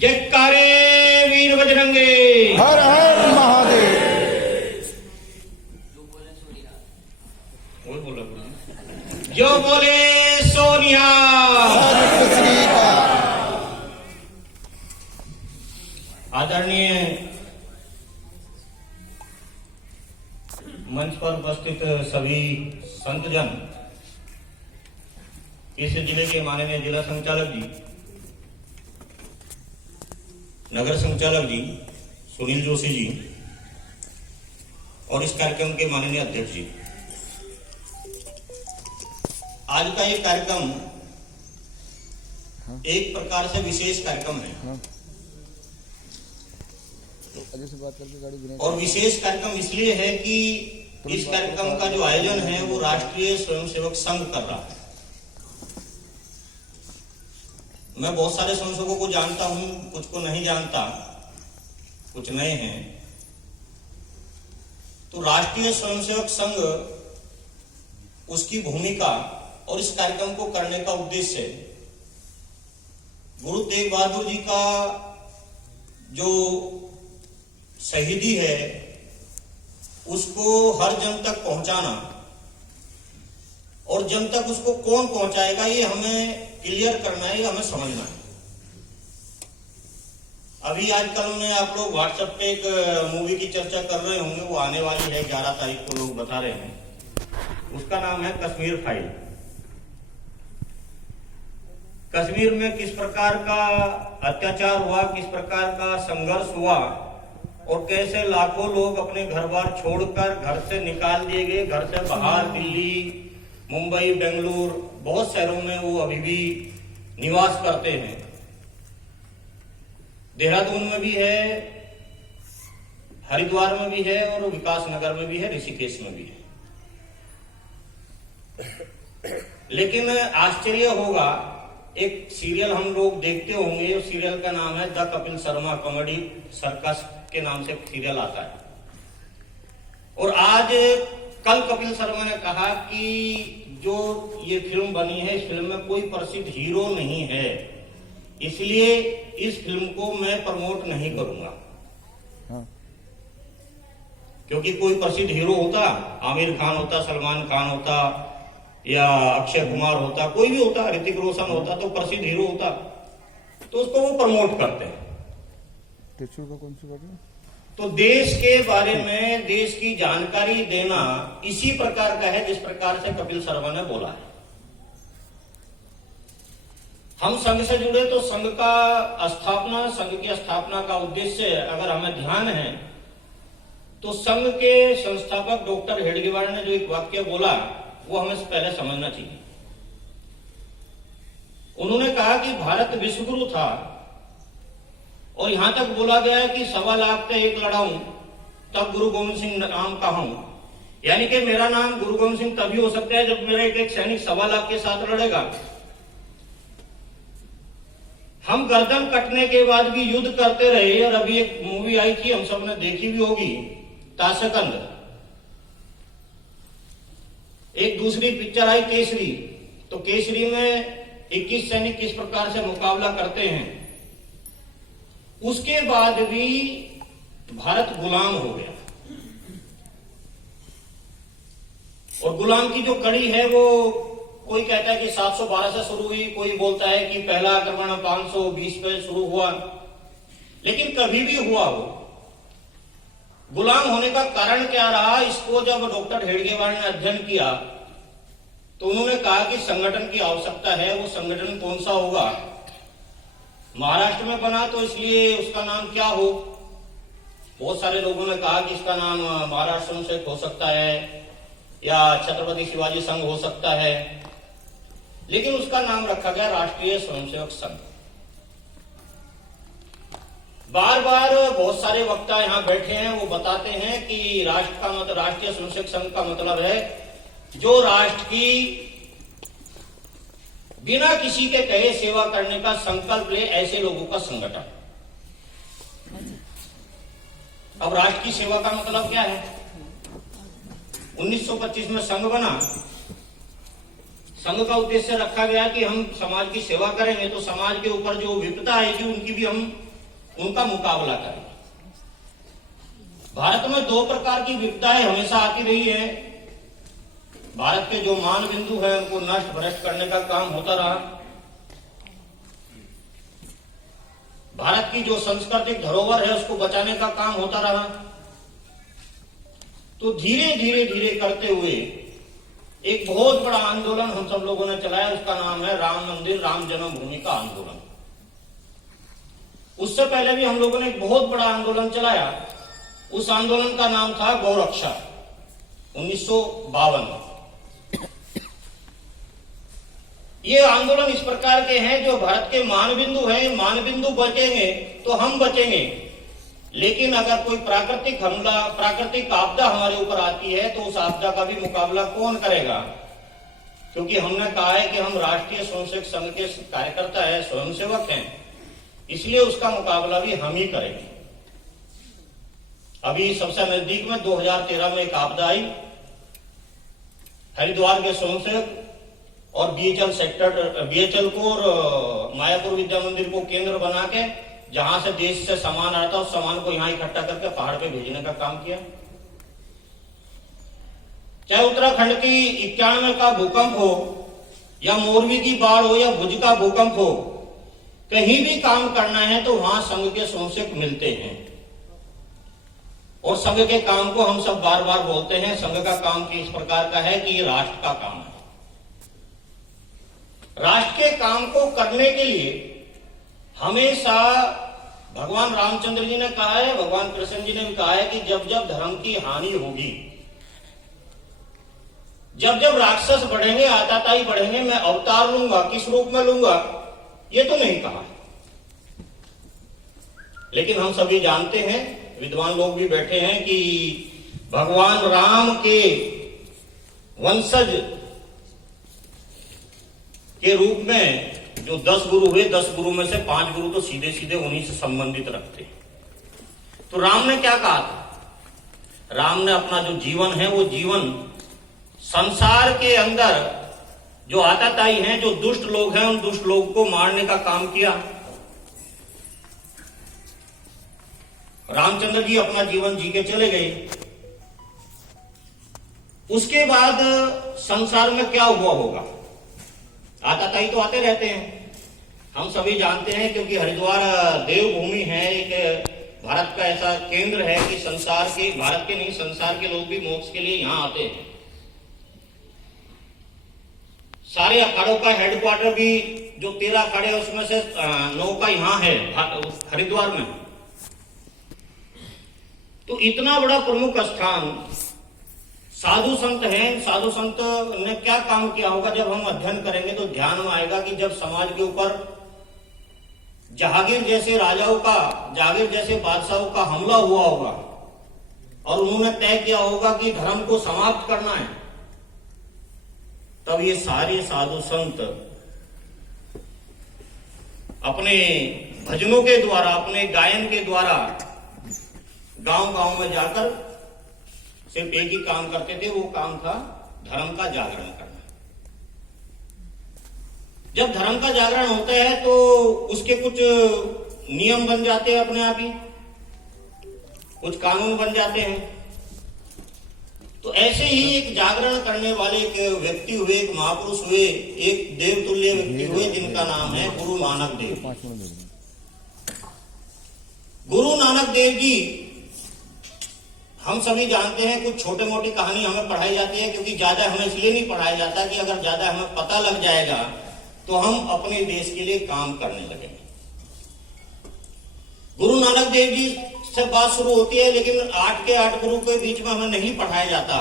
जयकारे वीर बजरंगे। हर हर महादेव। जो बोले सोनिया। आदरणीय मंच पर उपस्थित सभी संतजन, इस जिले के माननीय जिला संचालक जी, नगर संचालक जी सुनील जोशी जी और इस कार्यक्रम के माननीय अध्यक्ष जी, आज का ये कार्यक्रम एक प्रकार से विशेष कार्यक्रम है और विशेष कार्यक्रम इसलिए है कि इस कार्यक्रम का जो आयोजन है वो राष्ट्रीय स्वयंसेवक संघ कर रहा है। मैं बहुत सारे स्वयंसेवकों को जानता हूं, कुछ को नहीं जानता, कुछ नए हैं। तो राष्ट्रीय स्वयंसेवक संघ, उसकी भूमिका और इस कार्यक्रम को करने का उद्देश्य गुरु तेग बहादुर जी का जो शहीदी है उसको हर जन तक पहुंचाना, और जन तक उसको कौन पहुंचाएगा ये हमें क्लियर करना है, ये हमें समझना है। अभी आजकल में आप लोग व्हाट्सएप पे एक मूवी की चर्चा कर रहे होंगे, वो आने वाली है 11 तारीख को, लोग बता रहे हैं। उसका नाम है कश्मीर फाइल। कश्मीर में किस प्रकार का अत्याचार हुआ, किस प्रकार का संघर्ष हुआ और कैसे लाखों लोग अपने घर बार छोड़कर घर से निकाल दिए गए, घर से बाहर दिल्ली, मुंबई, बेंगलुरु, बहुत शहरों में वो अभी भी निवास करते हैं। देहरादून में भी है, हरिद्वार में भी है और विकास नगर में भी है, ऋषिकेश में भी है। लेकिन आश्चर्य होगा, एक सीरियल हम लोग देखते होंगे, उस सीरियल का नाम है the Kapil Sharma comedy circus के नाम से सीरियल आता है। और आज कल कपिल शर्मा ने कहा कि जो ये फिल्म बनी है, इस फिल्म में कोई प्रसिद्ध हीरो नहीं है, इसलिए इस फिल्म को मैं प्रमोट नहीं करूंगा। क्योंकि कोई प्रसिद्ध हीरो होता, आमिर खान होता, सलमान खान होता या अक्षय कुमार होता, कोई भी होता, ऋतिक रोशन होता, तो प्रसिद्ध हीरो होता, तो उसको वो प्रमोट करते हैं। तो देश के बारे में, देश की जानकारी देना इसी प्रकार का है जिस प्रकार से कपिल शर्मा ने बोला है। हम संघ से जुड़े तो संघ का स्थापना, संघ की स्थापना का उद्देश्य अगर हमें ध्यान है तो संघ के संस्थापक डॉक्टर हेडगेवार ने जो एक वाक्य बोला वो हमें पहले समझना चाहिए। उन्होंने कहा कि भारत विश्वगुरु था और यहां तक बोला गया है कि 1.25 लाख पे एक लड़ाऊं तब गुरु गोविंद सिंह नाम कहूं। यानी कि मेरा नाम गुरु गोविंद सिंह तभी हो सकता है जब मेरा एक सैनिक 1.25 लाख के साथ लड़ेगा। हम गर्दन कटने के बाद भी युद्ध करते रहे। और अभी एक मूवी आई थी, हम सब ने देखी भी होगी, ताशकंद। एक दूसरी पिक्चर आई केसरी, तो केसरी में 21 सैनिक किस प्रकार से मुकाबला करते हैं। उसके बाद भी भारत गुलाम हो गया और गुलाम की जो कड़ी है वो कोई कहता है कि 712 से शुरू हुई, कोई बोलता है कि पहला आक्रमण 520 पे शुरू हुआ। लेकिन कभी भी हुआ हो, गुलाम होने का कारण क्या रहा, इसको जब डॉक्टर हेडगेवार ने अध्ययन किया तो उन्होंने कहा कि संगठन की आवश्यकता है। वो संगठन कौन सा होगा, महाराष्ट्र में बना तो इसलिए उसका नाम क्या हो। बहुत सारे लोगों ने कहा कि इसका नाम महाराष्ट्र स्वयंसेवक हो सकता है या छत्रपति शिवाजी संघ हो सकता है, लेकिन उसका नाम रखा गया राष्ट्रीय स्वयंसेवक संघ। बार बार बहुत सारे वक्ता यहां बैठे हैं, वो बताते हैं कि राष्ट्र का मतलब, राष्ट्रीय स्वयंसेवक संघ का मतलब है जो राष्ट्र की बिना किसी के कहे सेवा करने का संकल्प ले, ऐसे लोगों का संगठन। अब राष्ट्र की सेवा का मतलब क्या है। 1925 में संघ बना, संघ का उद्देश्य रखा गया कि हम समाज की सेवा करेंगे तो समाज के ऊपर जो विपदा आएगी उनकी भी हम उनका मुकाबला करें। भारत में दो प्रकार की विपदाएं हमेशा आती रही है। भारत के जो मान बिंदु है उनको नष्ट भ्रष्ट करने का काम होता रहा। भारत की जो सांस्कृतिक धरोहर है उसको बचाने का काम होता रहा। तो धीरे धीरे धीरे करते हुए एक बहुत बड़ा आंदोलन हम सब लोगों ने चलाया, उसका नाम है राम मंदिर राम जन्मभूमि का आंदोलन। उससे पहले भी हम लोगों ने एक बहुत बड़ा आंदोलन चलाया, उस आंदोलन का नाम था गौरक्षा 1952। ये आंदोलन इस प्रकार के हैं जो भारत के मान बिंदु हैं, मान बिंदु बचेंगे तो हम बचेंगे, लेकिन अगर कोई प्राकृतिक हमला प्राकृतिक आपदा हमारे ऊपर आती है तो उस आपदा का भी मुकाबला कौन करेगा? क्योंकि हमने कहा है कि हम राष्ट्रीय स्वयंसेवक संघ के कार्यकर्ता है, स्वयंसेवक हैं, इसलिए उसका मुकाबला भी हम ही करेंगे। अभी सबसे नजदीक में 2013 में एक आपदा आई, हरिद्वार के स्वयंसेवक और बीएचएल को और मायापुर विद्या मंदिर को केंद्र बना के जहां से देश से सामान आता उस सामान को यहां इकट्ठा करके पहाड़ पे भेजने का काम किया। चाहे उत्तराखंड की 91 का भूकंप हो या मोरवी की बाढ़ हो या भुज का भूकंप हो, कहीं भी काम करना है तो वहां संघ के स्वयंसेवक मिलते हैं। और संघ के काम को हम सब बार बार बोलते हैं, संघ का काम इस प्रकार का है कि ये राष्ट्र का काम है। राष्ट्र के काम को करने के लिए हमेशा भगवान रामचंद्र जी ने कहा है, भगवान कृष्ण जी ने भी कहा है कि जब जब धर्म की हानि होगी, जब जब राक्षस बढ़ेंगे, आताताई बढ़ेंगे, मैं अवतार लूंगा। किस रूप में लूंगा ये तो नहीं कहा, लेकिन हम सभी जानते हैं, विद्वान लोग भी बैठे हैं, कि भगवान राम के वंशज के रूप में जो 10 गुरु हुए, 10 गुरु में से 5 गुरु तो सीधे सीधे उन्हीं से संबंधित रखते। तो राम ने क्या कहा था? राम ने अपना जो जीवन है वो जीवन संसार के अंदर जो आताताई हैं, जो दुष्ट लोग हैं, उन दुष्ट लोगों को मारने का काम किया। रामचंद्र जी अपना जीवन जी के चले गए। उसके बाद संसार में क्या हुआ होगा? आताताई तो आते रहते हैं, हम सभी जानते हैं, क्योंकि हरिद्वार देवभूमि है, एक भारत का ऐसा केंद्र है कि संसार के, भारत के नहीं संसार के लोग भी मोक्ष के लिए यहां आते हैं। सारे अखाड़ों का हेडक्वार्टर भी जो 13 अखाड़े हैं उसमें से 9 का यहां है हरिद्वार में। तो इतना बड़ा प्रमुख स्थान, साधु संत हैं, साधु संत ने क्या काम किया होगा? जब हम अध्ययन करेंगे तो ध्यान में आएगा कि जब समाज के ऊपर जहांगीर जैसे राजाओं का, जागीर जैसे बादशाहों का हमला हुआ होगा और उन्होंने तय किया होगा कि धर्म को समाप्त करना है, तब ये सारे साधु संत अपने भजनों के द्वारा, अपने गायन के द्वारा गांव गांव में जाकर सिर्फ एक ही काम करते थे, वो काम था धर्म का जागरण करना। जब धर्म का जागरण होता है तो उसके कुछ नियम बन जाते हैं अपने आप ही, कुछ कानून बन जाते हैं। तो ऐसे ही एक जागरण करने वाले एक व्यक्ति हुए, एक महापुरुष हुए, एक देवतुल्य व्यक्ति हुए, जिनका नाम है गुरु नानक देव। गुरु नानक देव जी, हम सभी जानते हैं, कुछ छोटे मोटी कहानी हमें पढ़ाई जाती है, क्योंकि ज्यादा हमें इसलिए नहीं पढ़ाया जाता कि अगर ज्यादा हमें पता लग जाएगा तो हम अपने देश के लिए काम करने लगेंगे। गुरु नानक देव जी से बात शुरू होती है, लेकिन 8 के 8 गुरु के बीच में हमें नहीं पढ़ाया जाता।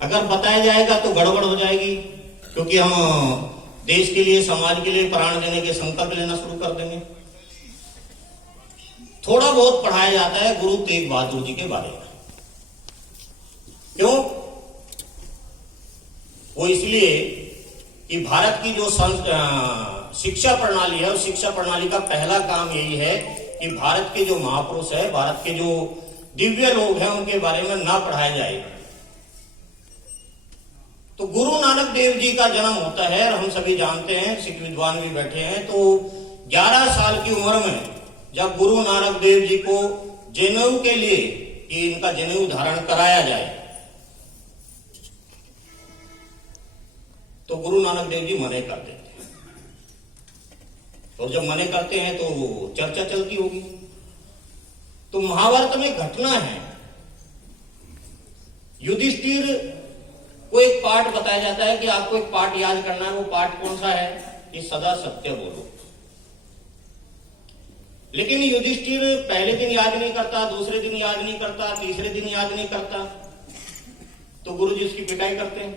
अगर बताया जाएगा तो गड़बड़ हो जाएगी, क्योंकि हम देश के लिए, समाज के लिए प्राण देने के संकल्प लेना शुरू कर देंगे। थोड़ा बहुत पढ़ाया जाता है गुरु तेग बहादुर जी के बारे में। क्यों? वो इसलिए कि भारत की जो शिक्षा प्रणाली है, उस शिक्षा प्रणाली का पहला काम यही है कि भारत के जो महापुरुष है, भारत के जो दिव्य लोग हैं, उनके बारे में ना पढ़ाया जाए। तो गुरु नानक देव जी का जन्म होता है, और हम सभी जानते हैं, सिख विद्वान भी बैठे हैं, तो 11 साल की उम्र में जब गुरु नानक देव जी को जनेऊ के लिए कि इनका जनेऊ धारण कराया जाए, तो गुरु नानक देव जी मने कर देते हैं। और जब मने करते हैं तो चर्चा चलती होगी। तो महाभारत में घटना है, युधिष्ठिर को एक पाठ बताया जाता है कि आपको एक पाठ याद करना है। वो पाठ कौन सा है कि सदा सत्य बोलो। लेकिन युधिष्ठिर पहले दिन याद नहीं करता, दूसरे दिन याद नहीं करता, तीसरे दिन याद नहीं करता। तो गुरु जी उसकी पिटाई करते हैं।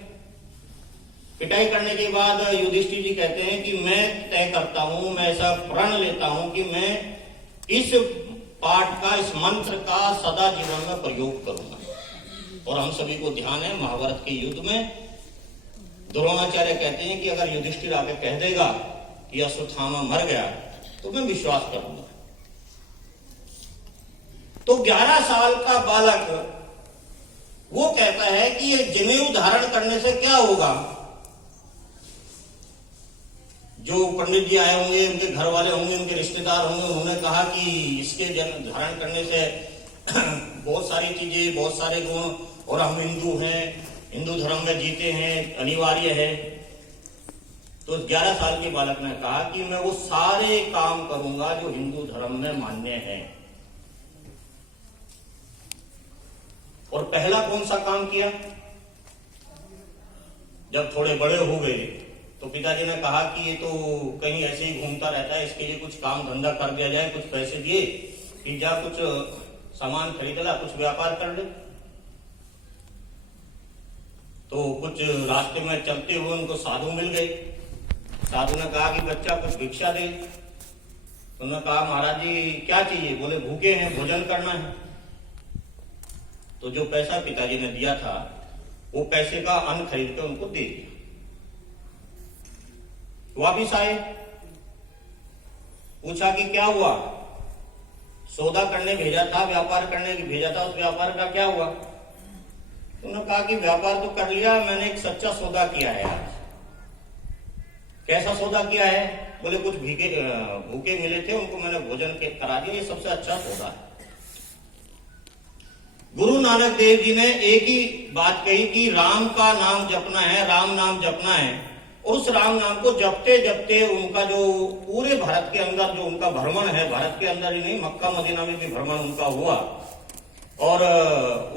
पिटाई करने के बाद युधिष्ठिर जी कहते हैं कि मैं तय करता हूं, मैं ऐसा प्रण लेता हूं कि मैं इस पाठ का, इस मंत्र का सदा जीवन में प्रयोग करूंगा। और हम सभी को ध्यान है, महाभारत के युद्ध में द्रोणाचार्य कहते हैं कि अगर युधिष्ठिर आके कह देगा कि अश्वत्थामा मर गया तो मैं विश्वास करूंगा। तो 11 साल का बालक वो कहता है कि ये जनेऊ धारण करने से क्या होगा। जो पंडित जी आए होंगे, उनके घर वाले होंगे, उनके रिश्तेदार होंगे, उन्होंने कहा कि इसके धारण करने से बहुत सारी चीजें, बहुत सारे गुण, और हम हिंदू हैं, हिंदू धर्म में जीते हैं, अनिवार्य है। तो 11 साल के बालक ने कहा कि मैं वो सारे काम करूंगा जो हिंदू धर्म में मान्य है। और पहला कौन सा काम किया? जब थोड़े बड़े हो गए तो पिताजी ने कहा कि ये तो कहीं ऐसे ही घूमता रहता है, इसके लिए कुछ काम धंधा कर दिया जाए, कुछ पैसे दिए कि जा कुछ सामान खरीद ला, कुछ व्यापार कर ले। तो कुछ रास्ते में चलते हुए उनको साधु मिल गए। साधु ने कहा कि बच्चा कुछ भिक्षा दे। उन्होंने कहा महाराज जी क्या चाहिए? बोले भूखे हैं, भोजन करना है। तो जो पैसा पिताजी ने दिया था वो पैसे का अन्न खरीद कर उनको दे दिया। वापिस आए, पूछा कि क्या हुआ? सौदा करने भेजा था, व्यापार करने भेजा था, उस व्यापार का क्या हुआ? उन्होंने कहा कि व्यापार तो कर लिया, मैंने एक सच्चा सौदा किया है आज। कैसा सौदा किया है? बोले कुछ भूखे मिले थे, उनको मैंने भोजन करा दिया, ये सबसे अच्छा सौदा है। गुरु नानक देव जी ने एक ही बात कही कि राम का नाम जपना है, राम नाम जपना है। और उस राम नाम को जपते जपते उनका जो पूरे भारत के अंदर जो उनका भ्रमण है, भारत के अंदर ही नहीं, मक्का मदीना में भी भ्रमण उनका हुआ। और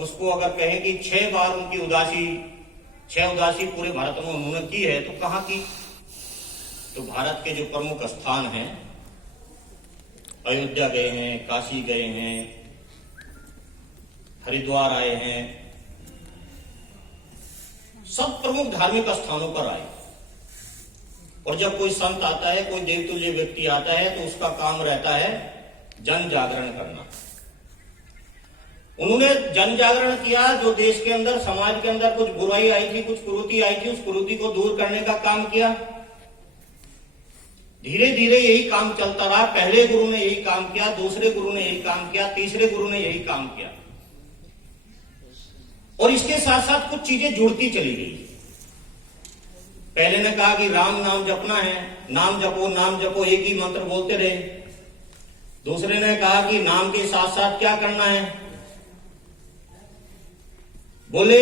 उसको अगर कहें कि 6 बार उनकी छह उदासी पूरे भारत में उन्होंने की है, तो कहाँ की? तो भारत के जो प्रमुख स्थान हैं, अयोध्या गए हैं, काशी गए हैं, हरिद्वार आए हैं, सब प्रमुख धार्मिक स्थानों पर आए। और जब कोई संत आता है, कोई देवतुल्य व्यक्ति आता है, तो उसका काम रहता है जन जागरण करना। उन्होंने जन जागरण किया। जो देश के अंदर, समाज के अंदर कुछ बुराई आई थी, कुछ कुरीति आई थी, उस कुरीति को दूर करने का काम किया। धीरे धीरे यही काम चलता रहा। पहले गुरु ने यही काम किया, दूसरे गुरु ने यही काम किया, तीसरे गुरु ने यही काम किया। और इसके साथ साथ कुछ चीजें जुड़ती चली गई। पहले ने कहा कि राम नाम जपना है, नाम जपो, एक ही मंत्र बोलते रहे। दूसरे ने कहा कि नाम के साथ साथ क्या करना है? बोले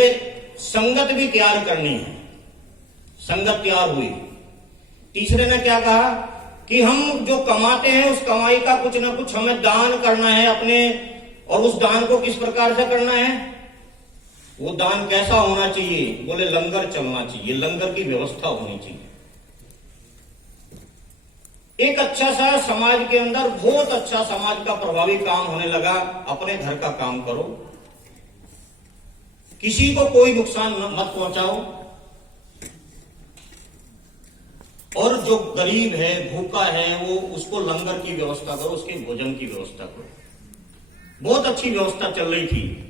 संगत भी तैयार करनी है। संगत तैयार हुई। तीसरे ने क्या कहा कि हम जो कमाते हैं उस कमाई का कुछ ना कुछ हमें दान करना है अपने। और उस दान को किस प्रकार से करना है? वो दान कैसा होना चाहिए? बोले लंगर चलना चाहिए, लंगर की व्यवस्था होनी चाहिए। एक अच्छा सा समाज के अंदर, बहुत अच्छा समाज का प्रभावी काम होने लगा। अपने घर का काम करो, किसी को कोई नुकसान मत पहुंचाओ, और जो गरीब है, भूखा है, वो उसको लंगर की व्यवस्था करो, उसके भोजन की व्यवस्था करो। बहुत अच्छी व्यवस्था चल रही थी।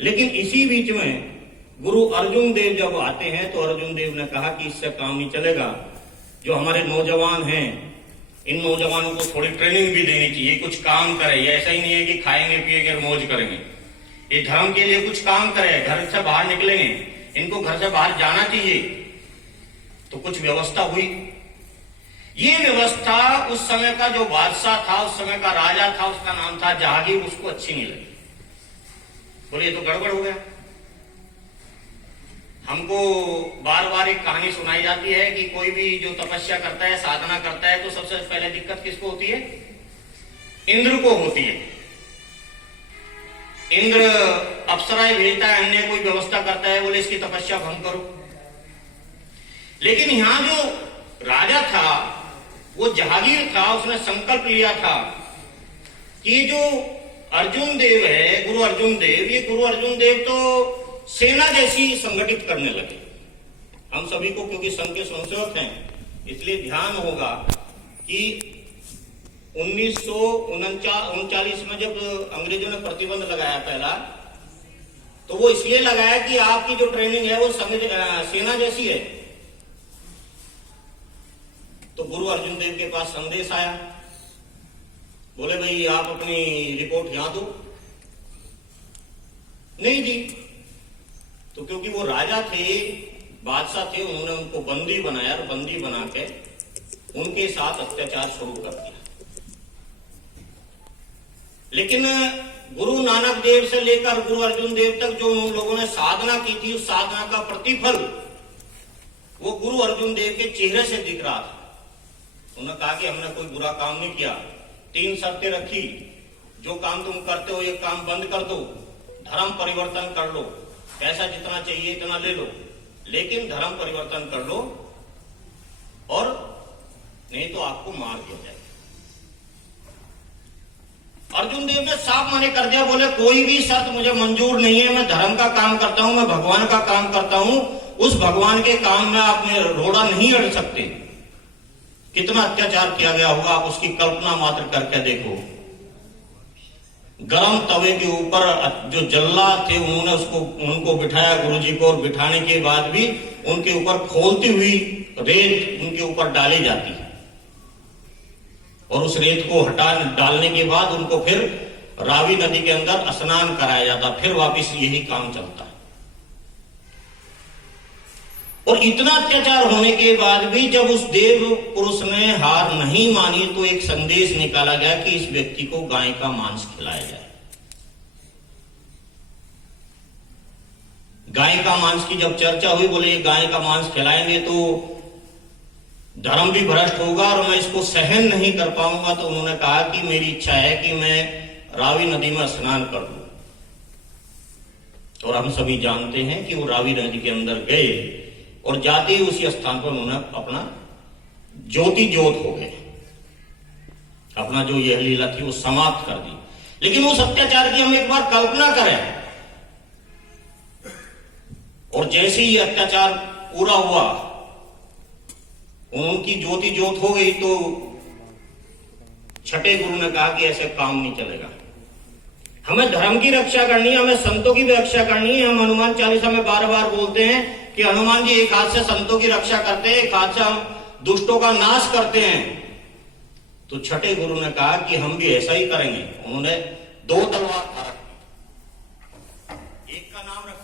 लेकिन इसी बीच में गुरु अर्जुन देव जब आते हैं, तो अर्जुन देव ने कहा कि इससे काम नहीं चलेगा। जो हमारे नौजवान हैं, इन नौजवानों को थोड़ी ट्रेनिंग भी देनी चाहिए, कुछ काम करें। ये ऐसा ही नहीं है कि खाएंगे पिएंगे मौज करेंगे। ये धर्म के लिए कुछ काम करें, घर से बाहर निकलेंगे, इनको घर से बाहर जाना चाहिए। तो कुछ व्यवस्था हुई। ये व्यवस्था उस समय का जो बादशाह था, उस समय का राजा था, उसका नाम था जहांगीर, उसको अच्छी नहीं लगी। बोले ये तो गड़बड़ हो गया। हमको बार बार एक कहानी सुनाई जाती है कि कोई भी जो तपस्या करता है, साधना करता है, तो सबसे पहले दिक्कत किसको होती है? इंद्र को होती है। इंद्र अप्सराएं भेजता है, अन्य कोई व्यवस्था करता है, बोले इसकी तपस्या भंग करो। लेकिन यहां जो राजा था वो जहांगीर था, उसने संकल्प लिया था कि जो अर्जुन देव है, गुरु अर्जुन देव, ये गुरु अर्जुन देव तो सेना जैसी संगठित करने लगे। हम सभी को क्योंकि संघ के स्वयंसेवक हैं, इसलिए ध्यान होगा कि 1939 में जब अंग्रेजों ने प्रतिबंध लगाया पहला, तो वो इसलिए लगाया कि आपकी जो ट्रेनिंग है वो सेना जैसी है। तो गुरु अर्जुन देव के पास संदेश आया, बोले भाई आप अपनी रिपोर्ट यहां दो। नहीं दी। तो क्योंकि वो राजा थे, बादशाह थे, उन्होंने उनको बंदी बनाया और बंदी बना के उनके साथ अत्याचार शुरू कर दिया। लेकिन गुरु नानक देव से लेकर गुरु अर्जुन देव तक जो उन लोगों ने साधना की थी, उस साधना का प्रतिफल वो गुरु अर्जुन देव के चेहरे से दिख रहा था। उन्होंने कहा कि हमने कोई बुरा काम नहीं किया, 3 शर्तें रखी, जो काम तुम करते हो ये काम बंद कर दो, धर्म परिवर्तन कर लो, पैसा जितना चाहिए इतना ले लो, लेकिन धर्म परिवर्तन कर लो और नहीं तो आपको मार दिया जाएगा। अर्जुन देव ने साफ मना कर दिया, बोले कोई भी शर्त मुझे मंजूर नहीं है, मैं धर्म का काम करता हूं, मैं भगवान का काम करता हूं, उस भगवान के काम में आप में रोड़ा नहीं अड़ सकते। कितना अत्याचार किया गया होगा, आप उसकी कल्पना मात्र करके देखो। गरम तवे के ऊपर जो जल्लाद थे उन्होंने उनको बिठाया गुरुजी को, और बिठाने के बाद भी उनके ऊपर खोलती हुई रेत उनके ऊपर डाली जाती है, और उस रेत को हटा डालने के बाद उनको फिर रावी नदी के अंदर स्नान कराया जाता, फिर वापस यही काम चलता है। और इतना अत्याचार होने के बाद भी जब उस देव पुरुष ने हार नहीं मानी, तो एक संदेश निकाला गया कि इस व्यक्ति को गाय का मांस खिलाया जाए। गाय का मांस की जब चर्चा हुई, बोले ये गाय का मांस खिलाएंगे तो धर्म भी भ्रष्ट होगा और मैं इसको सहन नहीं कर पाऊंगा। तो उन्होंने कहा कि मेरी इच्छा है कि मैं रावी नदी में स्नान कर लूं। और हम सभी जानते हैं कि वो रावी नदी के अंदर गए और जाते ही उसी स्थान पर उन्होंने अपना ज्योति ज्योत हो गए, अपना जो यह लीला थी वो समाप्त कर दी। लेकिन उस अत्याचार की हम एक बार कल्पना करें, और जैसे ही अत्याचार पूरा हुआ, उनकी ज्योति ज्योत हो गई, तो छठे गुरु ने कहा कि ऐसे काम नहीं चलेगा, हमें धर्म की रक्षा करनी है, हमें संतों की भी रक्षा करनी है। हम हनुमान चालीसा में बार बार बोलते हैं कि हनुमान जी एक हाथ से संतों की रक्षा करते हैं, एक हाथ से हम दुष्टों का नाश करते हैं। तो छठे गुरु ने कहा कि हम भी ऐसा ही करेंगे। उन्होंने 2 तलवार धारण की, एक का नाम रखा